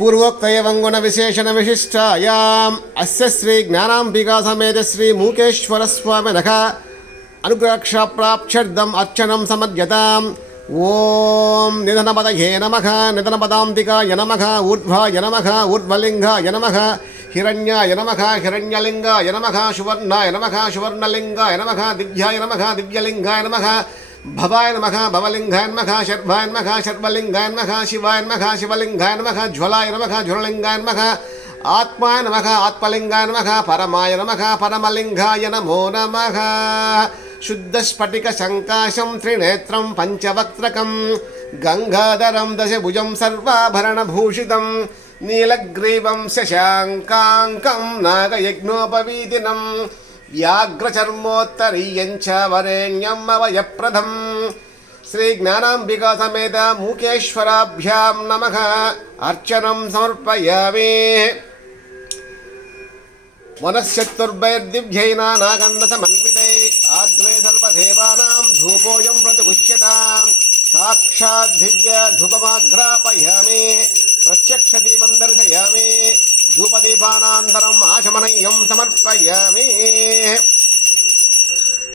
पूर्वोक्त एवं गुण विशेषण विशिष्टायाम् अस्य श्री ज्ञानाम्बिका समेत श्री मूकेश्वर स्वामिनः अनुग्रह प्राप्त्यर्थम् अर्चनं समर्प्यताम्। ओम निधनपदये नमः, निधनपदाम्बिकाय नमः, ऊर्ध्वाय नमः, ऊर्ध्वलिङ्गाय नमः, हिरण्याय नमः, हिरण्यलिङ्गाय नमः, सुवर्णाय नमः, सुवर्णलिङ्गाय नमः, दिव्याय नमः, दिव्यलिङ्गाय नमः, भवाय नमः, भवलिङ्गाय नमः, शर्वाय नमः, शर्वलिङ्गाय नमः, शिवाय नमः, शिवलिङ्गाय नमः, ज्वलाय नमः, ज्वललिङ्गाय नमः, आत्माय नमः, आत्मलिङ्गाय नमः, परमाय नमः, परमलिङ्गाय नमो नमः। शुद्धस्फटिकशङ्काशं त्रिनेत्रं पञ्चवक्त्रकं गङ्गाधरं दशभुजं सर्वाभरणभूषितं नीलग्रीवं शशाङ्काङ्कं नागयज्ञोपवीतिनं व्याघ्रचर्मोत्तरीयं च वरेण्यम् अवयप्रदम्। श्री ज्ञानाम्बिका समेत मूकेश्वराभ्यां नमः अर्चनं समर्पयामि। मनश्चतुर्भैर्दिव्यैः नागन्धसमन्वितै आग्रे सर्वदेवानां धूपोऽयं प्रतिगुह्यतां। साक्षात् दिव्य धूपमाघ्रापयामि, प्रत्यक्षदीपं दर्शयामि, धूपदीपानान्तरम् आचमनीयं समर्पयामि।